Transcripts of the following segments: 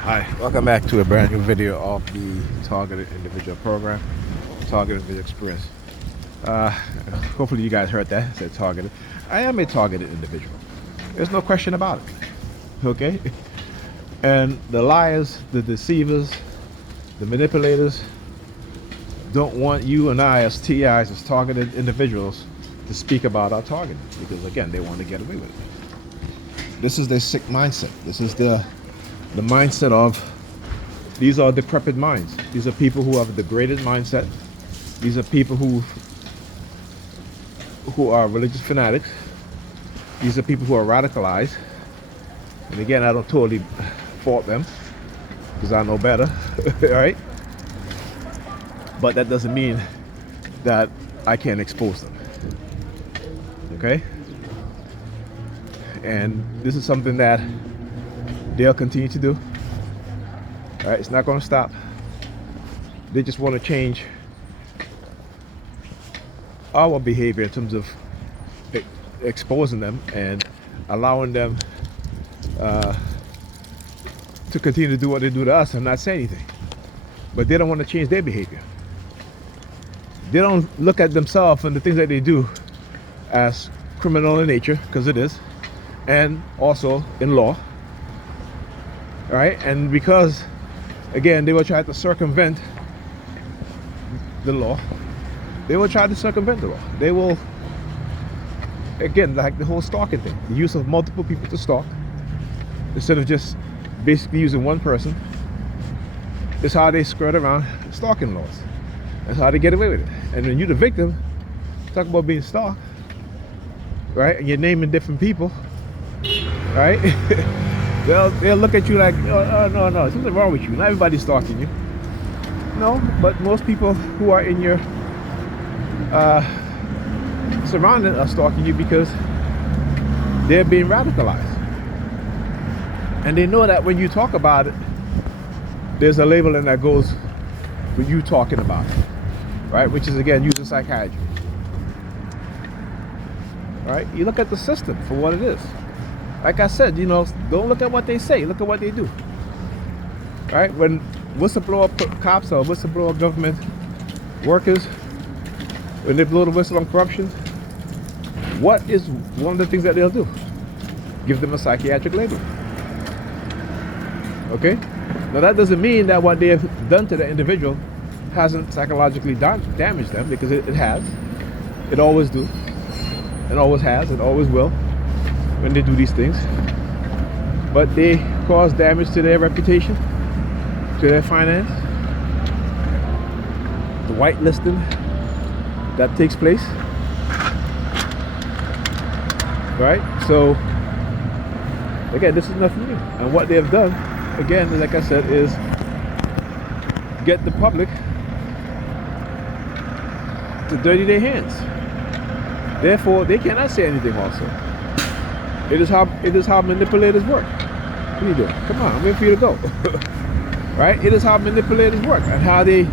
Hi, welcome back to a brand new video of the Targeted Individual Program, Targeted Individual Experience. Uh, Hopefully you guys heard that, I said targeted. I am a targeted individual. There's no question about it, okay? And the liars, the deceivers, the manipulators don't want you and I as TIs, as targeted individuals, to speak about our targeting because, again, they want to get away with it. This is their sick mindset. This is the mindset of these are decrepit minds. These are people who have a degraded mindset. These are people who are religious fanatics. These are people who are radicalized. And again, I don't totally fault them because I know better, right? But that doesn't mean that I can't expose them, okay? And this is something that they'll continue to do. All right, it's not going to stop. They just want to change our behavior in terms of exposing them and allowing them to continue to do what they do to us and not say anything. But they don't want to change their behavior. They don't look at themselves and the things that they do as criminal in nature, because it is, and also in law. All right, and because, again, they will try to circumvent the law. They will try to circumvent the law. They will, again, like the whole stalking thing, the use of multiple people to stalk instead of just basically using one person, is how they skirt around stalking laws. That's how they get away with it. And when you're the victim, talk about being stalked, right? And you're naming different people, right? they'll look at you like, oh, no, there's something wrong with you. Not everybody's stalking you. No, but most people who are in your surroundings are stalking you because they're being radicalized. And they know that when you talk about it, there's a labeling that goes with you talking about it, right? Which is, again, using psychiatry. Right? You look at the system for what it is. Like I said, don't look at what they say, look at what they do. Right? When whistleblower cops or whistleblower government workers, when they blow the whistle on corruption, what is one of the things that they'll do? Give them a psychiatric label. Okay? Now that doesn't mean that what they have done to the individual hasn't psychologically damaged them, because it has. It always do. It always has. It always will when they do these things. But they cause damage to their reputation, to their finance, the whitelisting that takes place. Right? So, again, this is nothing new. And what they have done, again, like I said, is get the public to dirty their hands. Therefore, they cannot say anything also. It is how manipulators work. What are you doing? Come on, I'm waiting for you to go. Right? It is how manipulators work and how they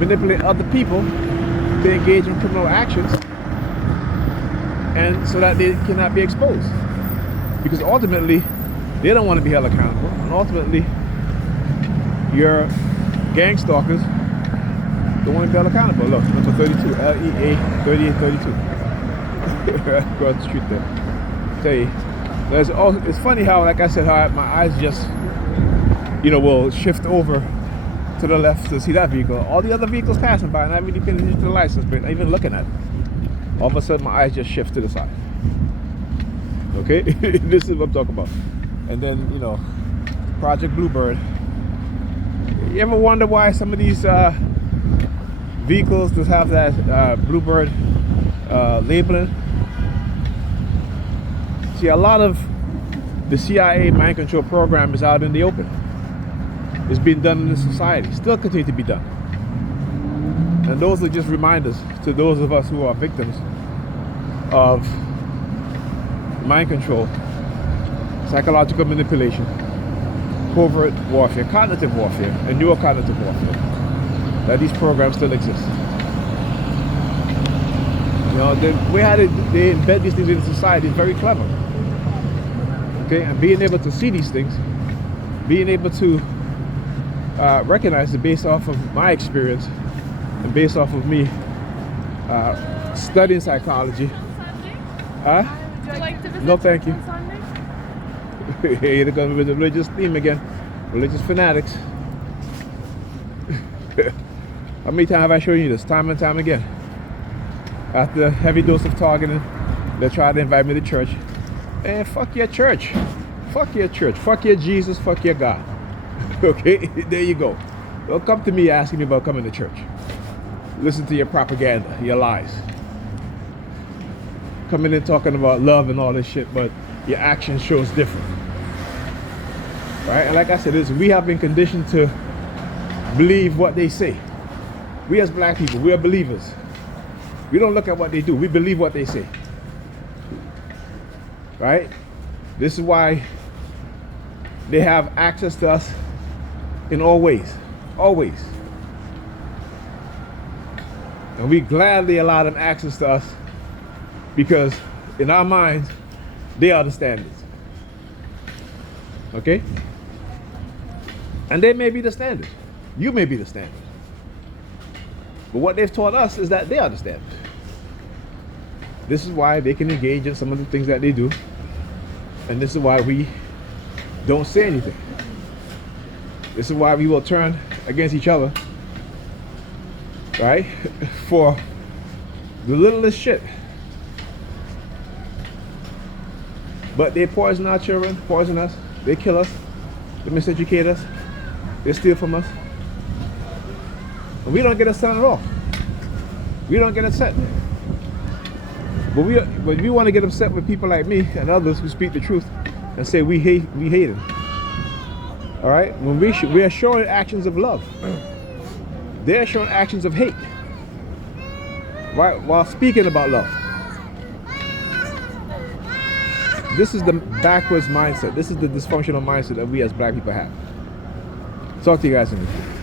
manipulate other people to engage in criminal actions, and so that they cannot be exposed. Because ultimately, they don't want to be held accountable. And ultimately, your gang stalkers don't want to be held accountable. Look, number 32, LEA 3832. Across the street there. Tell you, it's funny how, like I said, how my eyes just, will shift over to the left to see that vehicle. All the other vehicles passing by, and I really paying attention to the license plate, not even looking at it. All of a sudden, my eyes just shift to the side. Okay, this is what I'm talking about. And then, Project Bluebird. You ever wonder why some of these vehicles just have that Bluebird labeling? See, a lot of the CIA mind control program is out in the open. It's being done in the society, still continue to be done. And those are just reminders to those of us who are victims of mind control, psychological manipulation, covert warfare, cognitive warfare, and neurocognitive warfare, that these programs still exist. The way how they embed these things in society is very clever. Okay, and being able to see these things, being able to recognize it based off of my experience and based off of me studying psychology. Huh? Would you like to visit No, thank you. on Sunday? Here they go with the religious theme again. Religious fanatics. How many times have I shown you this? Time and time again. After a heavy dose of targeting, they try to invite me to church. And fuck your church. Fuck your church. Fuck your Jesus. Fuck your God. Okay? There you go. Don't come to me asking me about coming to church. Listen to your propaganda, your lies. Coming in talking about love and all this shit, but your action shows different. Right? And like I said, we have been conditioned to believe what they say. We as black people, we are believers. We don't look at what they do. We believe what they say. Right? This is why they have access to us in all ways. Always. And we gladly allow them access to us because in our minds, they are the standards. Okay? And they may be the standard. You may be the standard. But what they've taught us is that they are the standard. This is why they can engage in some of the things that they do. And this is why we don't say anything. This is why we will turn against each other, right? For the littlest shit. But they poison our children, poison us, they kill us, they miseducate us, they steal from us. And we don't get upset at all. We don't get upset. But we want to get upset with people like me and others who speak the truth and say we hate them. All right? When we are showing actions of love, they're showing actions of hate, right? While speaking about love. This is the backwards mindset. This is the dysfunctional mindset that we as black people have. Talk to you guys in a minute.